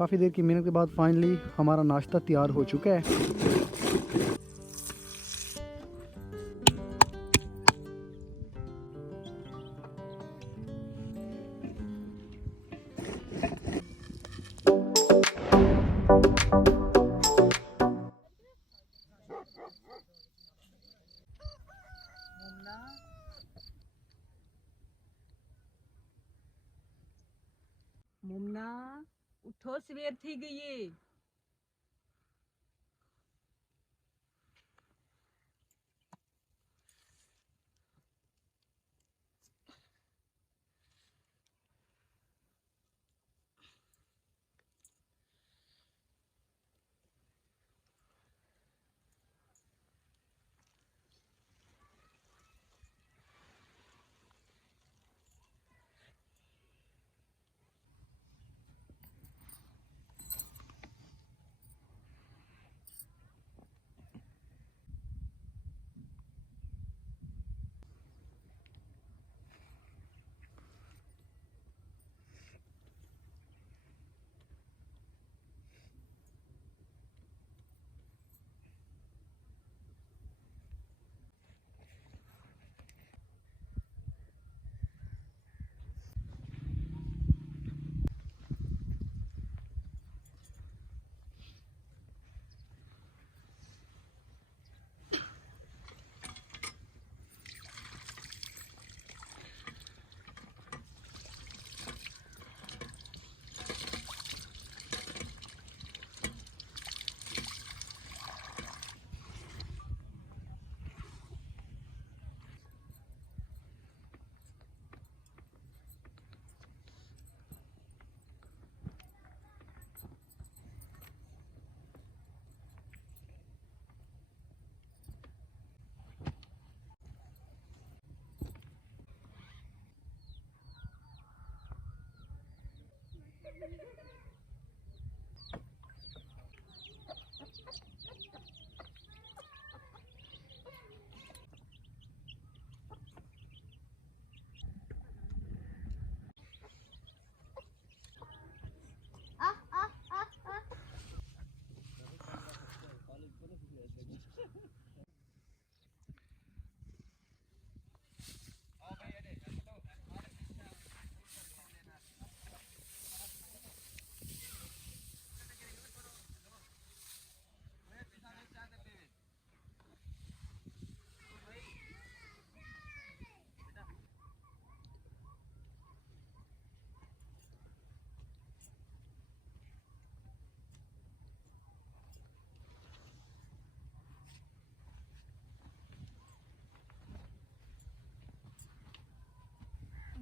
काफ़ी देर की मेहनत के बाद फाइनली हमारा नाश्ता तैयार हो चुका है। ઠોસ વેર થઈ ગઈ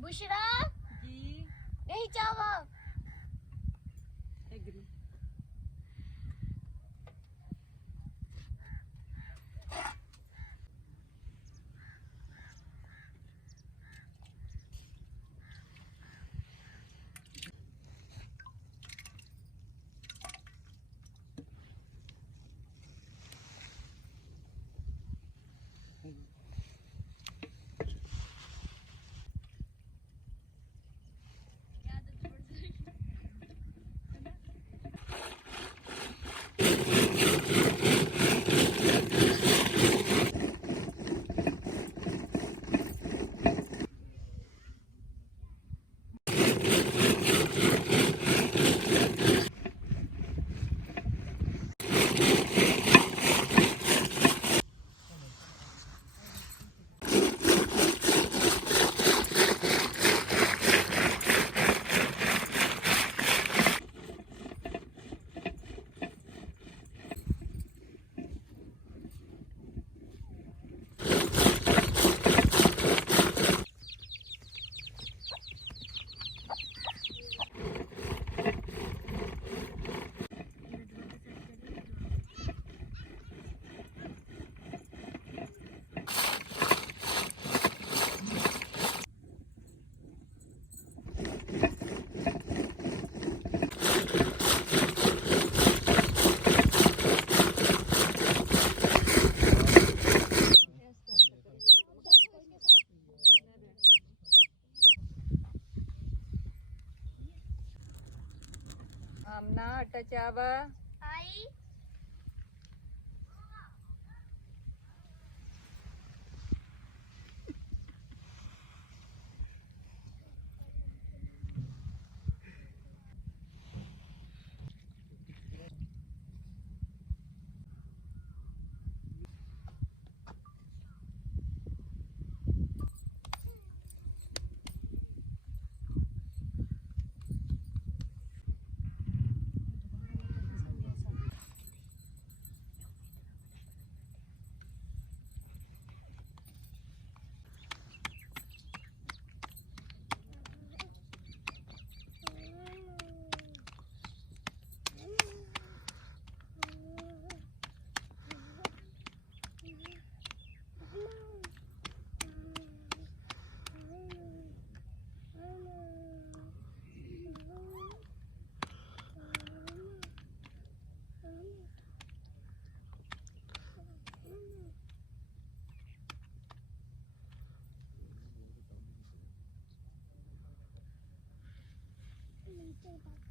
बुशरा जी। नहीं जावा आमना आटा चावा। 对吧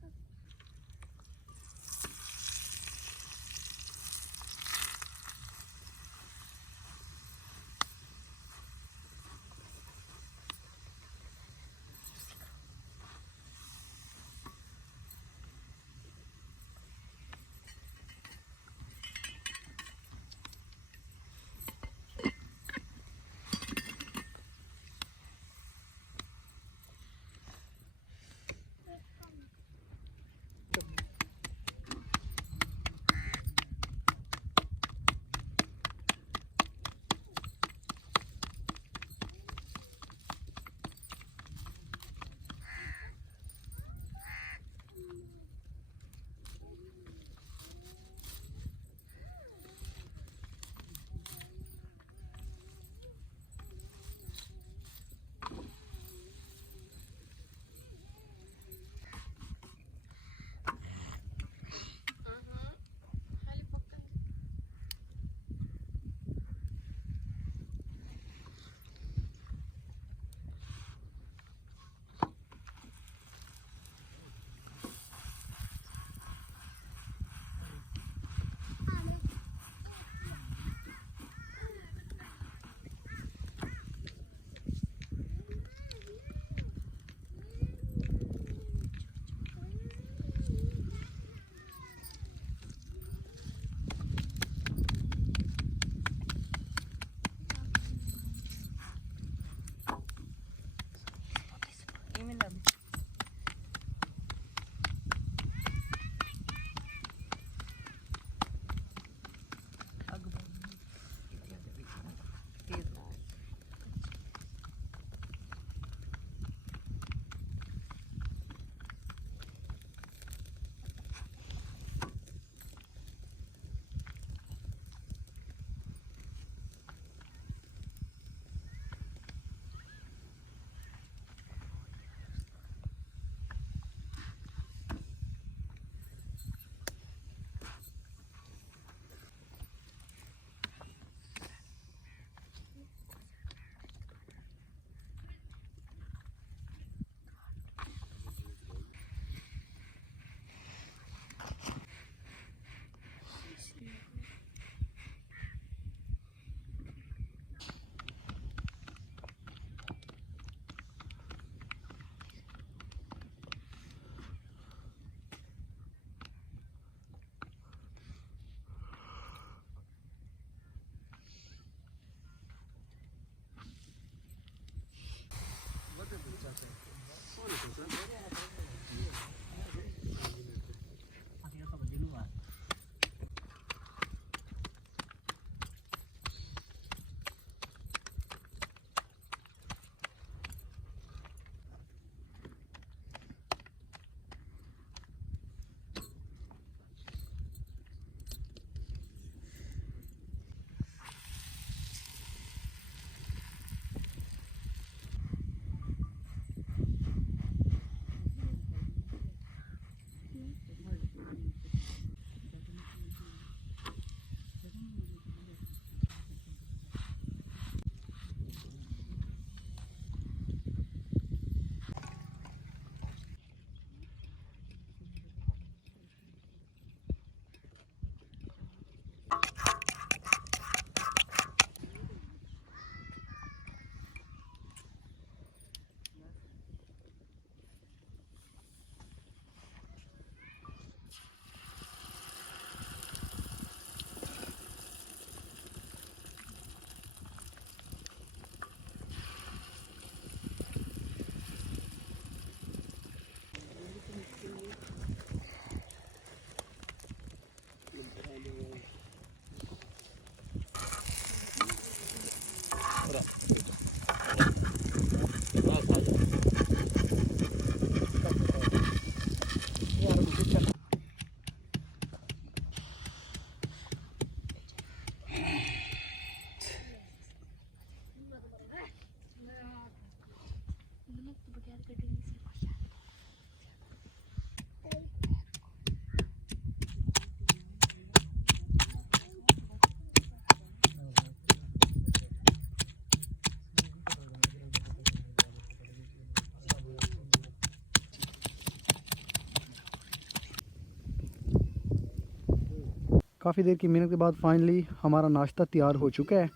काफ़ी देर की मेहनत के बाद फाइनली हमारा नाश्ता तैयार हो चुका है।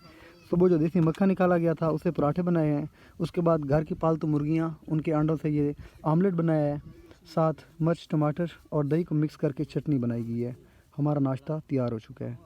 सुबह जो देसी मक्खन निकाला गया था, उसे पराठे बनाए हैं। उसके बाद घर की पालतू मुर्गियाँ, उनके अंडों से ये आमलेट बनाया है। साथ मर्च, टमाटर और दही को मिक्स करके चटनी बनाई गई है। हमारा नाश्ता तैयार हो चुका है।